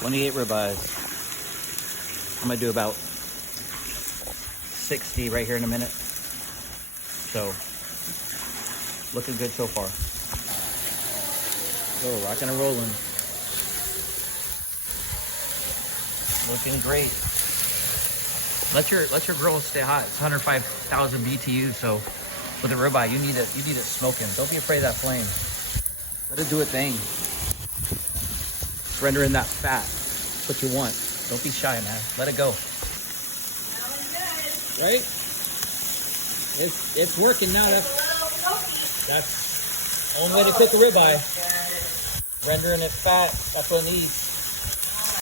28 ribeyes. I'm gonna do about 60 right here in a minute. So, looking good so far. So, rocking and rolling. Looking great. Let your grill stay hot. It's 105,000 BTU, so with a ribeye, you need it smoking. Don't be afraid of that flame. Let it do a thing. It's rendering that fat. That's what you want. Don't be shy, man. Let it go. Right? It's working now. That's the only way to cook a ribeye. Rendering it fat. That's what it needs.